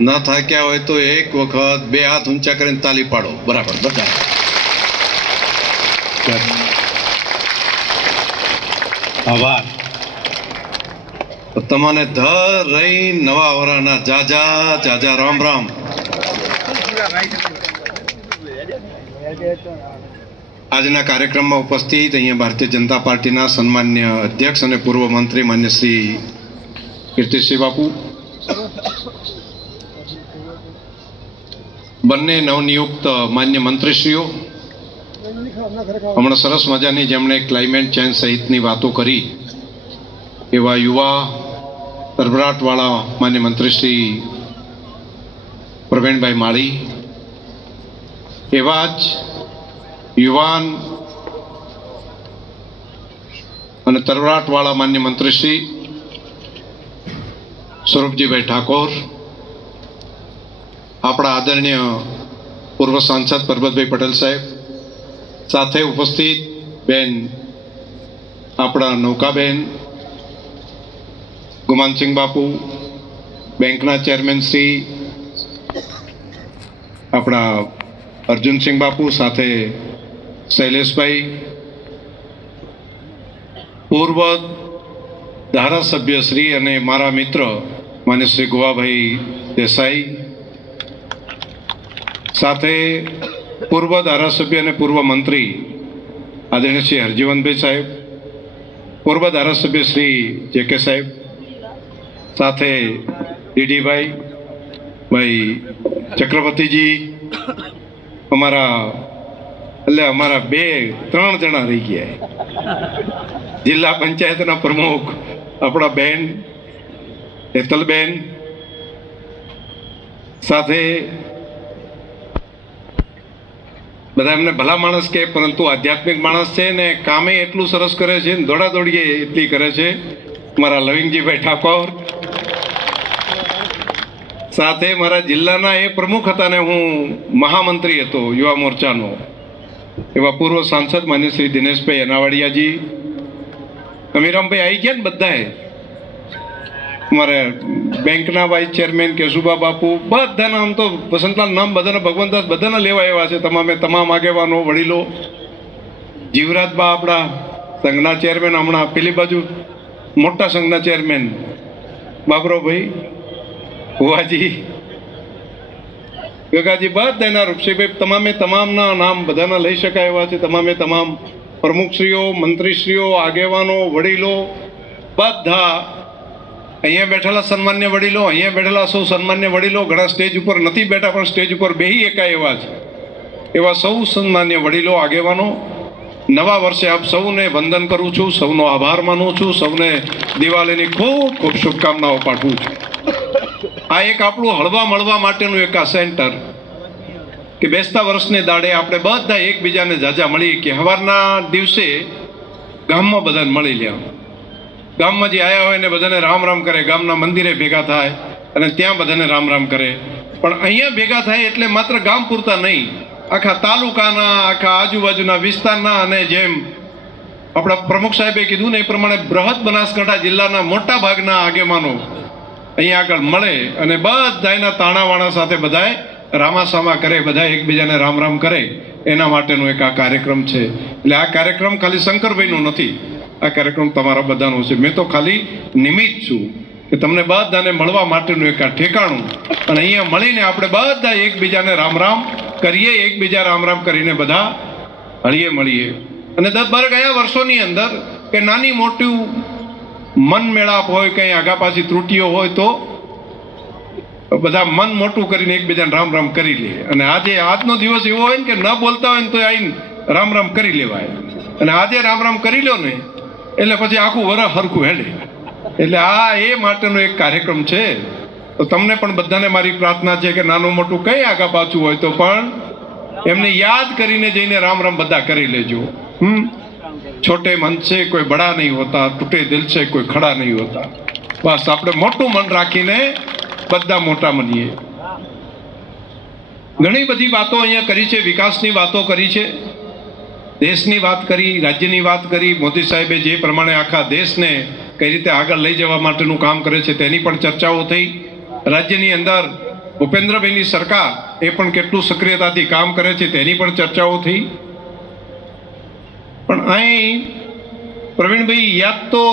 ન થાક્યા હોય તો એક વખત બે હાથ ઊંચા કરીને તાલી પાડો. બરાબર, બધા. આભાર. તમને ધર રહી નવા વરાના. જાજા જાજા રામ રામ. આજના કાર્યક્રમમાં ઉપસ્થિત અહીંયા ભારતીય જનતા પાર્ટીના સન્માન્ય અધ્યક્ષ અને પૂર્વ મંત્રી માન્ય શ્રી કીર્તિસિંહ બાપુ બંને નવનિયુક્ત માન્ય મંત્રીશ્રીઓ હમણાં સરસ મજાની જેમણે ક્લાઇમેટ ચેન્જ સહિતની વાતો કરી. એવા યુવા તરબરાટવાળા માન્ય મંત્રીશ્રી પ્રવીણભાઈ માળી. એવા જ યુવાન અને તરબરાટવાળા માન્ય મંત્રી શ્રી સ્વરૂપજીભાઈ ઠાકોર, આપણા આદરણીય પૂર્વ સાંસદ પરબતભાઈ પટેલ સાહેબ, સાથે ઉપસ્થિત બેન આપણા નૌકાબેન ગુમાનસિંહ બાપુ, બેંકના ચેરમેન શ્રી આપણા અર્જુનસિંહ બાપુ, સાથે શૈલેષભાઈ, પૂર્વ ધારાસભ્ય શ્રી અને મારા મિત્ર માન્ય શ્રી ગોવાભાઈ દેસાઈ સાથે પૂર્વ ધારાસભ્ય અને પૂર્વ મંત્રી આદરણીય શ્રી હરજીવનભાઈ સાહેબ, પૂર્વ ધારાસભ્ય શ્રી જે કે સાહેબ, સાથે ડીડીભાઈ, ભાઈ ચક્રવર્તીજી, અમારા, એટલે અમારા બે, ત્રણ જણા રહી ગયા જિલ્લા પંચાયતના પ્રમુખ, આપણા બેન હેતલબેન સાથે બધા એમને ભલા માણસ કે, પરંતુ આધ્યાત્મિક માણસ છે ને કામે એટલું સરસ કરે છે ને દોડાદોડીએ એટલી કરે છે. મારા લવિંગજીભાઈ ઠાકોર. સાથે મારા જિલ્લાના એ પ્રમુખ હતા ને હું મહામંત્રી હતો, યુવા મોરચાનો. એવા પૂર્વ સાંસદ માન્ય શ્રી દિનેશભાઈ અનાવાડિયાજી અમીરામભાઈ આવી ગયા ને બધાએ. મારે બેંકના વાઇસ ચેરમેન કેશુબા બાપુ, બધાના આમ તો વસંતલાલ નામ બધાના ભગવંતદાસ બધાના લેવા એવા છે. તમામે તમામ આગેવાનો, વડીલો જીવરાજબા આપણા, સંઘના ચેરમેન હમણાં પેલી બાજુ, મોટા સંઘના ચેરમેન બાબરોભાઈ, ભુવાજી, ગગાજી બધાના રૂપસીભાઈ તમામે તમામના નામ બધાના લઈ શકાય એવા છે. તમામે તમામ પ્રમુખશ્રીઓ, મંત્રીશ્રીઓ, આગેવાનો, વડીલો, બધા અહીંયા બેઠેલા સન્માન્ય વડીલો, અહીંયા બેઠેલા સૌ સન્માન્ય વડીલો ઘણા સ્ટેજ ઉપર નથી બેઠા, પણ સ્ટેજ ઉપર બેહી એકા એવા છે. એવા સૌ સન્માન્ય વડીલો, આગેવાનો, નવા વર્ષે આપ સૌને વંદન કરું છું, સૌનો આભાર માનું છું, સૌને દિવાળીની ખૂબ ખૂબ શુભકામનાઓ પાઠવું છું. આ એક આપણું હળવા મળવા માટેનું એક આ સેન્ટર કે બેસતા વર્ષને દાડે આપણે બધા એકબીજાને જાજા મળીએ કે સવારના દિવસે ગામમાં બધાને મળી લેવા ગામમાં જે આવ્યા હોય ને બધાને રામ રામ કરે, ગામના મંદિરે ભેગા થાય અને ત્યાં બધાને રામ રામ કરે. પણ અહીંયા ભેગા થાય એટલે માત્ર ગામ પૂરતા નહીં. આખા તાલુકાના, આખા આજુબાજુના વિસ્તારના અને જેમ આપણા પ્રમુખ સાહેબે કીધું ને એ પ્રમાણે બૃહદ બનાસકાંઠા જિલ્લાના મોટા ભાગના આગેવાનો અહીંયા આગળ મળે અને બધાના તાણાવાણા સાથે બધાએ રામાસામા કરે બધા એકબીજાને રામ રામ કરે. એના માટેનો એક આ કાર્યક્રમ છે. એટલે આ કાર્યક્રમ ખાલી શંકરભાઈનો નથી. આ કાર્યક્રમ તમારા બધાનો છે. મેં તો ખાલી નિમિત્ત છું કે તમને બધાને મળવા માટેનું એક આ ઠેકાણું અને અહીંયા મળીને આપણે બધા એકબીજાને રામ રામ કરીએ, એકબીજા રામ રામ કરીને બધા હળીએ મળીએ. અને દસ બાર ગયા વર્ષોની અંદર કે નાની મોટી મન મેળાપ હોય, કંઈ આગા પાછી ત્રુટીઓ હોય તો બધા મન મોટું કરીને એકબીજાને રામ રામ કરી લે. અને આજે આજનો દિવસ એવો હોય ને કે ન બોલતા હોય ને તો આવીને રામ રામ કરી લેવાય. અને આજે રામ રામ કરી લ્યો ને એટલે પછી આખું વરસ હરખું હેડે. એટલે આ એ માટેનો એક કાર્યક્રમ છે. તો તમને પણ બધાને મારી પ્રાર્થના છે કે નાનું મોટું કંઈ આગા પાછું હોય તો પણ એમને યાદ કરીને જઈને રામ રામ બધા કરી લેજો. હમ? છોટે મન છે, કોઈ બડા નહીં હોતા, તૂટે દિલ છે, કોઈ ખડા નહીં હોતા. બસ આપણે મોટું મન રાખીને બધા મોટા મનીએ ઘણી બધી વાતો અહીંયા કરી છે, વિકાસની વાતો કરી છે. દેશની વાત કરી, રાજ્યની વાત કરી, મોદી સાહેબે જે પ્રમાણે આખા દેશને કઈ રીતે આગળ લઈ જવા માટેનું કામ કરે છે તેની પણ ચર્ચાઓ થઈ. રાજ્યની અંદર ભૂપેન્દ્રભાઈની સરકાર એ પણ કેટલું સક્રિયતાથી કામ કરે છે તેની પણ ચર્ચાઓ થઈ. પણ અહીં પ્રવીણભાઈ યાદ તો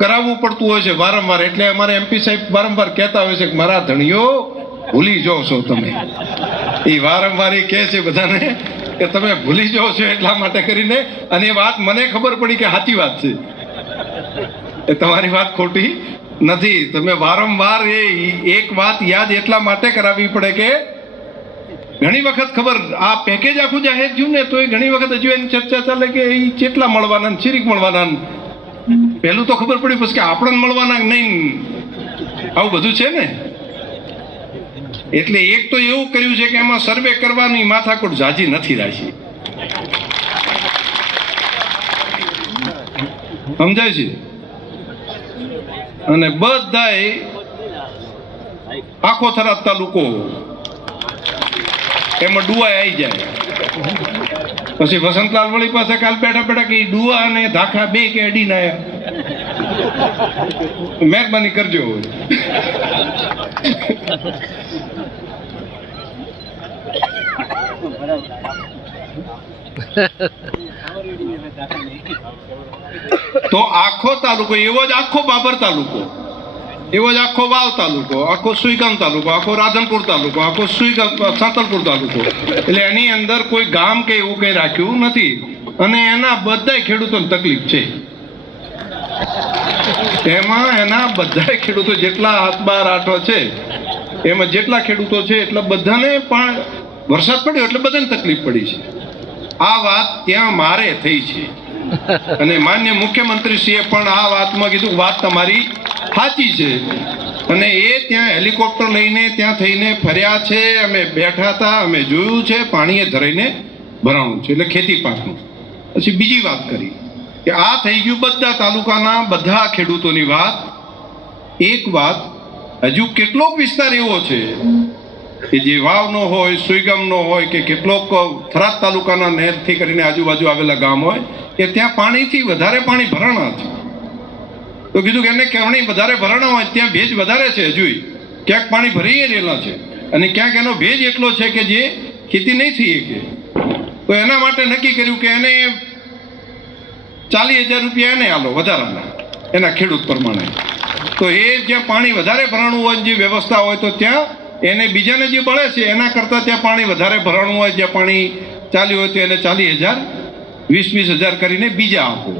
કરાવવું પડતું હોય છે વારંવાર, એટલે અમારે એમપી સાહેબ વારંવાર કહેતા હોય છે કે, મારા ધણીઓ ભૂલી જાઓ છો તમે. એ વારંવાર એ કહે છે બધાને કે તમે ભૂલી જાઓ છો એટલા માટે કરીને અને એ વાત મને ખબર પડી કે સાચી વાત છે. એ તમારી વાત ખોટી નથી. તમે વારંવાર એ એક વાત યાદ એટલા માટે કરાવવી પડે કે ઘણી વખત ખબર, આ પેકેજ આખું જાહેર થયું ને તો એ ઘણી વખત હજુ એની ચર્ચા ચાલે કે એ કેટલા મળવાના ને ચીરીક મળવાના. પહેલું તો ખબર પડી પછી કે આપણને મળવાના નહીં આવું બધું છે ને? એટલે એક તો એવું કર્યું છે કે એમાં સર્વે કરવાની માથાકૂટ જાજી નથી રાખી. સમજાય છે? અને બધાય આખો થરાદ તાલુકો એમાં ડુઆ આવી જાય. પછી વસંતલાલ વળી પાસે કાલ બેઠા બેઠા કે ડુઆ અને ધાખા બે કે અડીને આયા. મહેરબાની કરજો. તો આખો તાલુકો, એવો જ આખો બાબર તાલુકો, એવો જ આખો વાવ તાલુકો, આખો સુઈગામ તાલુકો, આખો રાધનપુર તાલુકો, આખો સુઈગામ સાંતલપુર તાલુકો. એટલે એની અંદર કોઈ ગામ કે એવું કંઈ રાખ્યું નથી. અને એના બધાય ખેડૂતોને તકલીફ છે. એમાં એના બધાય ખેડૂતો જેટલા હાથ બાર આઠો છે, એમાં જેટલા ખેડૂતો છે એટલા બધાને પણ વરસાદ પડ્યો એટલે બધાને તકલીફ પડી છે. આ વાત ત્યાં મારે થઈ છે. અને માન્ય મુખ્યમંત્રીશ્રીએ પણ આ વાતમાં કીધું, વાત તમારી સાચી છે. અને એ ત્યાં હેલિકોપ્ટર લઈને ત્યાં થઈને ફર્યા છે, અમે બેઠા હતા, અમે જોયું છે, પાણીએ ધરાઈને ભરાણું છે, એટલે ખેતી પાકનું. પછી બીજી વાત કરી, કે આ થઈ ગયું બધા તાલુકાના બધા ખેડૂતોની વાત. એક વાત, હજુ કેટલોક વિસ્તાર એવો છે કે જે વાવનો હોય, સુઈગામનો હોય કે કેટલોક થરાદ તાલુકાના નહેરથી કરીને આજુબાજુ આવેલા ગામ હોય, કે ત્યાં પાણીથી વધારે પાણી ભરાણા છે. તો કીધું કે એને કેવણી વધારે ભરાણા હોય, ત્યાં ભેજ વધારે છે હજુ ક્યાંક પાણી ભરી રહેલા છે. અને ક્યાંક એનો ભેજ એટલો છે કે જે ખેતી નહીં થઈ શકે. તો એના માટે નક્કી કર્યું કે એને ચાલીસ હજાર રૂપિયા એને આલો વધારાના, એના ખેડૂત પ્રમાણે. તો એ જ્યાં પાણી વધારે ભરાણું હોય જે વ્યવસ્થા હોય તો ત્યાં એને બીજાને જે મળે છે એના કરતાં ત્યાં પાણી વધારે ભરાણું હોય જ્યાં પાણી ચાલ્યું હોય તો એને ચાલીસ હજાર વીસ વીસ હજાર કરીને બીજા આપો.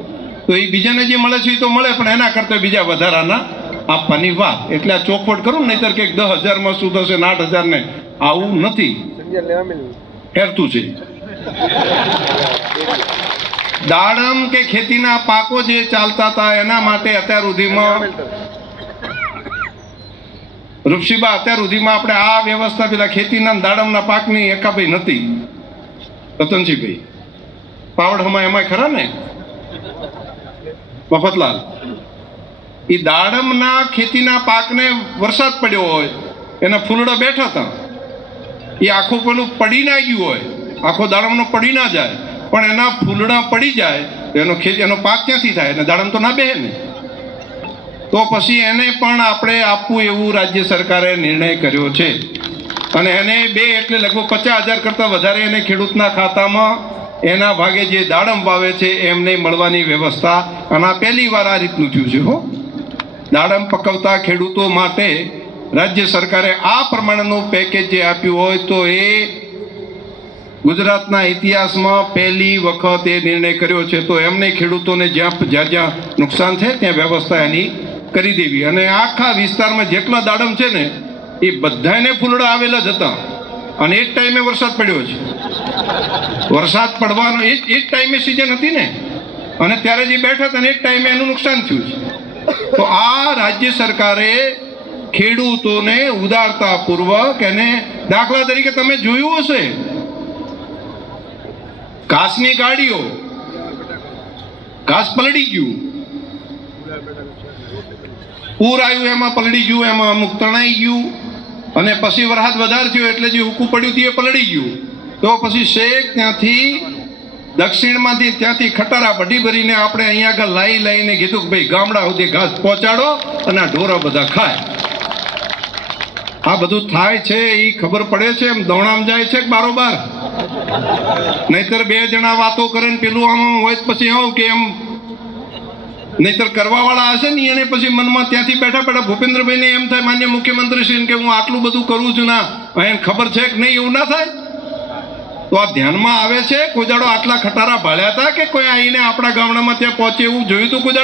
તો એ બીજાને જે મળે છે એ તો મળે પણ એના કરતાં બીજા વધારાના આપવાની વાત. એટલે આ ચોખવટ કરું ને નહીતર કે દસ હજારમાં શું થશે ને આઠ હજારને આવું નથી. હેરતું છે. દાડમ કે ખેતીના પાકો જે ચાલતા હતા એના માટે અત્યાર સુધીમાં રૂપસીબા અત્યાર સુધીમાં આપણે આ વ્યવસ્થા પેલા ખેતીના દાડમના પાકની એકાભાઈ નથી રતનજીભાઈ. પાવડમાં એમાં ખરા ને? મફતલાલ. એ દાડમના ખેતીના પાકને વરસાદ પડ્યો હોય, એના ફૂલડા બેઠા હતા. એ આખું પેલું પડી ના ગયું હોય, આખો દાડમનો પડી ના જાય. પણ એના ફૂલડા પડી જાય, એનો ખેતી, એનો પાક ક્યાંથી થાય? અને દાડમ તો ના બેહે ને. તો પછી એને પણ આપણે આપવું એવું રાજ્ય સરકારે નિર્ણય કર્યો છે. અને એને બે એટલે લગભગ પચાસ હજાર કરતાં વધારે એને ખેડૂતના ખાતામાં એના ભાગે જે દાડમ વાવે છે એમને મળવાની વ્યવસ્થા અને આ પહેલી વાર આ રીતનું થયું છે હો. દાડમ પકવતા ખેડૂતો માટે રાજ્ય સરકારે આ પ્રમાણેનું પેકેજ જે આપ્યું હોય તો એ ગુજરાતના ઇતિહાસમાં પહેલી વખત એ નિર્ણય કર્યો છે. તો એમને ખેડૂતોને જ્યાં જ્યાં જ્યાં નુકસાન છે ત્યાં વ્યવસ્થા એની કરી દેવી. અને આખા વિસ્તારમાં જેટલા દાડમ છે ને, એ બધાને ફૂલડા આવેલા જ હતા. અને એ જ ટાઈમે વરસાદ પડ્યો છે વરસાદ પડવાનો એ જ એ જ ટાઈમે સિઝન હતી ને. અને ત્યારે જે બેઠા હતા ને, એ જ ટાઈમે એનું નુકસાન થયું છે. તો આ રાજ્ય સરકારે ખેડૂતોને ઉદારતાપૂર્વક એને દાખલા તરીકે તમે જોયું હશે. ઘાસની ગાડીઓ, ઘાસ પલડી ગયું. પૂર આવ્યું, એમાં પલળી ગયું, એમાં અમુક તણાઈ ગયું. અને પછી વરસાદ વધારે થયો એટલે જે હુકું પડ્યું હતું એ પલળી ગયું. તો પછી શેખ ત્યાંથી, દક્ષિણમાંથી ત્યાંથી ખટારા ભઢી ભરીને આપણે અહીંયા આગળ લાઈ લાઈને કીધું કે ભાઈ ગામડા સુધી ઘાસ પહોંચાડો અને આ ઢોરો બધા ખાય. આ બધું થાય છે, એ ખબર પડે છે, એમ દોણામ જાય છે બારોબાર? નહીતર બે જણા વાતો કરે ને પેલું આમ હોય પછી આવું કે એમ નહીતર કરવાવાળા હશે ને એને પછી મનમાં ત્યાંથી બેઠા બેઠા ભૂપેન્દ્રભાઈને એમ થાય માન્ય મુખ્યમંત્રી શ્રી કે હું આટલું બધું કરું છું ના. એને ખબર છે કે નહીં એવું ના થાય? તો આ ધ્યાનમાં આવે છે કોઈ દાડો આટલા ખટારા ભાળ્યા હતા કે કોઈ આવીને આપણા ગામડામાં ત્યાં પહોંચે એવું જોયું હતું કોઈ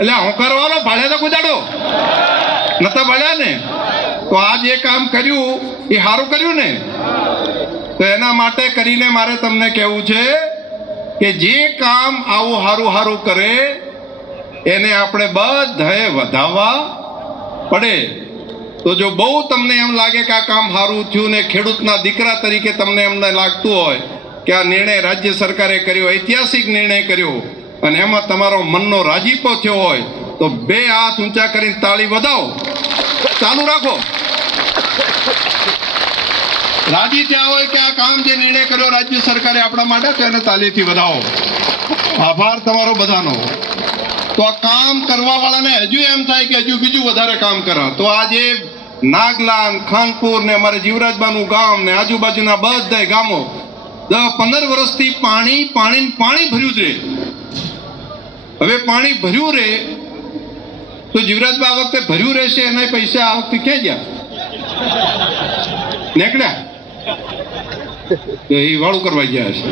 એટલે હોંકારવાળો ભાળ્યા હતા કોઈ દાડો નતા ભાળ્યા ને? તો આ જે કામ કર્યું, એ સારું કર્યું ને? તો એના માટે કરીને મારે તમને કહેવું છે કે જે કામ આવું સારું સારું કરે એને આપણે બધાએ વધાવવા પડે. તો જો બહુ તમને એમ લાગે કે આ કામ સારું થયું ને ખેડૂતના દીકરા તરીકે તમને એમને લાગતું હોય કે આ નિર્ણય રાજ્ય સરકારે કર્યો, ઐતિહાસિક નિર્ણય કર્યો, અને એમાં તમારો મનનો રાજીપો થયો હોય, તો બે હાથ ઊંચા કરીને તાળી વધાવો. ચાલુ રાખો. રાજી થયા હોય કે આ કામ જે નિર્ણય કર્યો રાજ્ય સરકારે આપણા માટે, તેને તાલીથી વધાવો. આભાર તમારો બધાનો. તો આ કામ કરવા વાળાને હજુ એમ થાય કે હજુ બીજું વધારે કામ કરા. તો આજે નાગલાન, ખાનપુર ને અમારે જીવરાજબાનું ગામ ને આજુબાજુના બધા ગામો દસ પંદર વર્ષથી પાણી પાણી પાણી ભર્યું જ રહે હવે પાણી ભર્યું રહે તો જીવરાજબા આ વખતે ભર્યું રહેશે એના પૈસા આ વખતે ક્યાં ગયા? નીકળ્યા? એ વાળું કરવા ગયા છે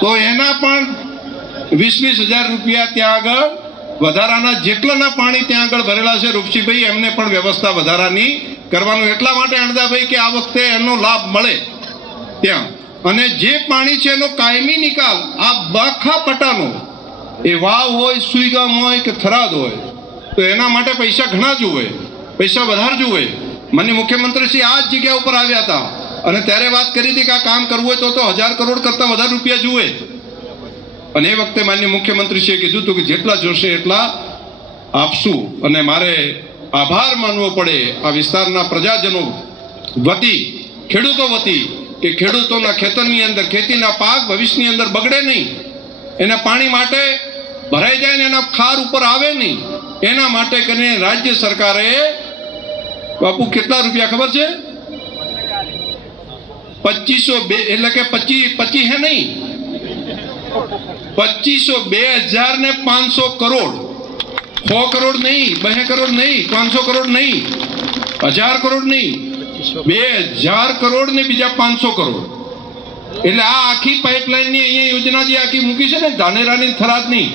તો એના પણ વીસ વીસ હજાર રૂપિયા ત્યાં આગળ, વધારાના જેટલાના પાણી ત્યાં આગળ ભરેલા છે, રૂપસીભાઈ, એમને પણ વ્યવસ્થા વધારાની કરવાનું. એટલા માટે અણદાભાઈ કે આ વખતે એનો લાભ મળે ત્યાં. અને જે પાણી છે એનો કાયમી નિકાલ, આ બાખા પટાનો, એ વાવ હોય, સુઈગામ હોય કે થરાદ હોય, તો એના માટે પૈસા ઘણા જુએ પૈસા વધારે જુએ મને મુખ્યમંત્રી શ્રી આ જ જગ્યા ઉપર આવ્યા હતા. અને ત્યારે વાત કરી હતી કે આ કામ કરવું હોય તો તો હજાર કરોડ કરતાં વધારે રૂપિયા જુએ. અને એ વખતે માન્ય મુખ્યમંત્રીશ્રીએ કીધું હતું કે જેટલા જોશે એટલા આપશું. અને મારે આભાર માનવો પડે આ વિસ્તારના પ્રજાજનો વતી, ખેડૂતો વતી, કે ખેડૂતોના ખેતરની અંદર, ખેતીના પાક ભવિષ્યની અંદર બગડે નહીં. એના પાણી માટે ભરાઈ જાય ને એના ખાર ઉપર આવે નહીં. એના માટે કરીને રાજ્ય સરકારે બાપુ કેટલા રૂપિયા ખબર છે? પચીસો બે, એટલે કે પચીસ પચીસ હે નહીં? પચીસો બે હજાર ને પાંચસો કરોડ. સો કરોડ નહીં, બે કરોડ નહીં, પાંચસો કરોડ નહીં, હજાર કરોડ નહીં. બે હજાર કરોડ ને બીજા પાંચસો કરોડ. એટલે આ આખી પાઇપલાઇનની અહીંયા યોજના જે આખી મૂકી છે ને, ધાનેરાની થરાદની,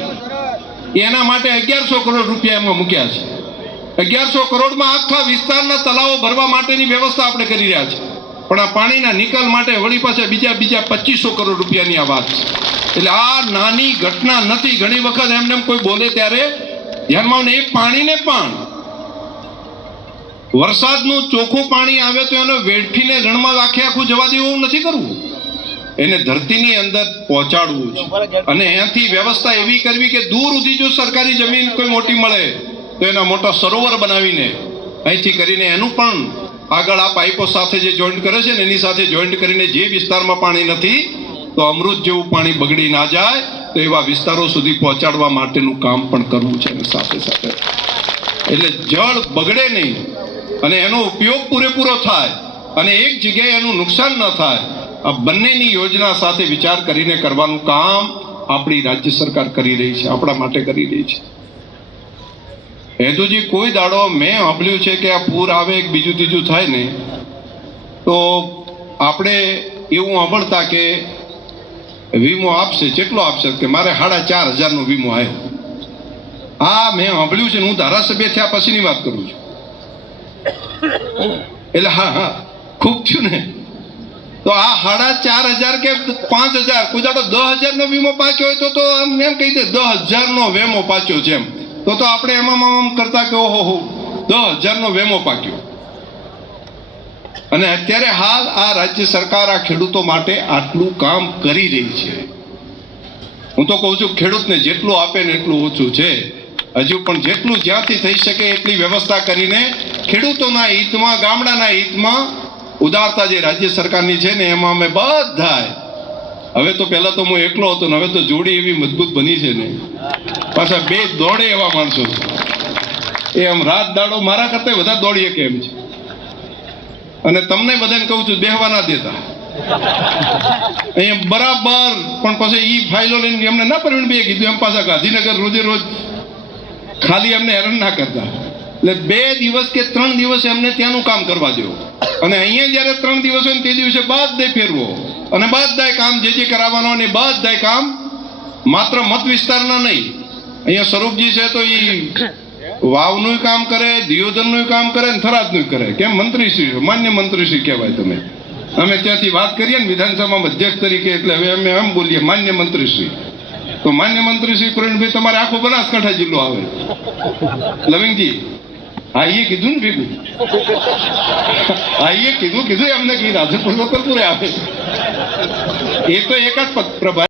એના માટે અગિયારસો કરોડ રૂપિયા એમાં મૂક્યા છે. અગિયારસો કરોડમાં આખા વિસ્તારના તલાવો ભરવા માટેની વ્યવસ્થા આપણે કરી રહ્યા છે. પણ આ પાણીના નિકાલ માટે વળી પાછા બીજા બીજા પચીસો કરોડ રૂપિયાની આ વાત છે. એટલે આ નાની ઘટના નથી. ઘણી વખત એમને એમ કોઈ બોલે ત્યારે, ધ્યાનમાં એ પાણીને પણ. વરસાદનું ચોખ્ખું પાણી આવે તો એને વેડફીને રણમાં આખે આખું જવા દેવું નથી કરવું. એને ધરતીની અંદર પહોંચાડવું છે. અને અહીંયાથી વ્યવસ્થા એવી કરવી કે દૂર સુધી જો સરકારી જમીન કોઈ મોટી મળે, તો એના મોટા સરોવર બનાવીને અહીંથી કરીને એનું પણ આગળ આ પાઇપો સાથે જે જોઈન્ટ કરે છે ને, એની સાથે જોઈન્ટ કરીને જે વિસ્તારમાં પાણી નથી તો અમૃત જેવું પાણી બગડી ના જાય તો એવા વિસ્તારો સુધી પહોંચાડવા માટેનું કામ પણ કરવું છે સાથે સાથે. એટલે જળ બગડે નહીં અને એનો ઉપયોગ પૂરેપૂરો થાય અને એક જગ્યાએ એનું નુકસાન ન થાય, આ બંનેની યોજના સાથે વિચાર કરીને કરવાનું કામ આપણી રાજ્ય સરકાર કરી રહી છે, આપણા માટે કરી રહી છે. હેતુજી, કોઈ દાડો મેં સાંભળ્યું છે કે આ પૂર આવે એક બીજું ત્રીજું થાય ને તો આપણે એવું સાંભળતા કે વીમો આપશે? કેટલો આપશે? કે મારે સાડા ચાર હજારનો વીમો આવ્યો હા, મેં સાંભળ્યું છે હું ધારાસભ્ય થયા પછીની વાત કરું છું. એટલે હા હા, ખૂબ થયું ને. તો આ સાડા ચાર હજાર કે પાંચ હજાર? કોઈ દાડો દસ હજારનો વીમો પાચ્યો હોય તો તો આમ એમ કહી દે, દસ હજારનો વેમો પાચ્યો છે એમ. તો તો આપણે એમાં આમ કરતા કે ઓહો દસ હજારનો વેમો પાક્યો. અને અત્યારે હાલ આ રાજ્ય સરકાર આ ખેડૂતો માટે આટલું કામ કરી રહી છે. હું તો કહું છું, ખેડૂતને જેટલું આપે ને એટલું ઓછું છે. હજુ પણ જેટલું જ્યાંથી થઈ શકે એટલી વ્યવસ્થા કરીને ખેડૂતોના હિતમાં, ગામડાના હિતમાં ઉદારતા જે રાજ્ય સરકારની છે ને એમાં અમે બધાય હવે તો પહેલા તો હું એકલો હતો ને હવે તો જોડી એવી મજબૂત બની છે ને. પાછા બે દોડે એવા માણસો એ આમ રાત દાડો મારા કરતા વધારે દોડીએ કેમ છે? અને તમને બધાને કહું છું, બેહવા ના દેતા. અહીંયા બરાબર, પણ પછી એ ફાઇલો લઈને એમને ના પરવીણ બે કીધું, એમ પાછા ગાંધીનગર રોજે રોજ ખાલી એમને હેરાન ના કરતા. એટલે બે દિવસ કે ત્રણ દિવસ એમને ત્યાંનું કામ કરવા દો. અને અહીંયા જ્યારે ત્રણ દિવસ હોય ને તે દિવસે બધાય ફેરવો. અને બધાય કામ જે જે કરાવવાનો ને બધાય કામ માત્ર મત વિસ્તારના નહીં. અહીંયા સ્વરૂપજી છે તો એ વાવનું કામ કરે, દિયોદરનું કામ કરે ને થરાદનું કરે. કેમ? મંત્રીશ્રી માન્ય મંત્રીશ્રી કહેવાય તમે. અમે ત્યાંથી વાત કરીએ ને વિધાનસભામાં અધ્યક્ષ તરીકે, એટલે હવે અમે એમ બોલીએ, માન્ય મંત્રીશ્રી. તો માન્ય મંત્રીશ્રી પ્રવીણભાઈ, તમારે આખો બનાસકાંઠા જિલ્લો આવે. લવિંગજી, હા એ કીધું ને ભેગું. હા એ કીધું કીધું, એમને કીધું. રાજપુર આવે. એ તો એક જ પ- પ્રભાત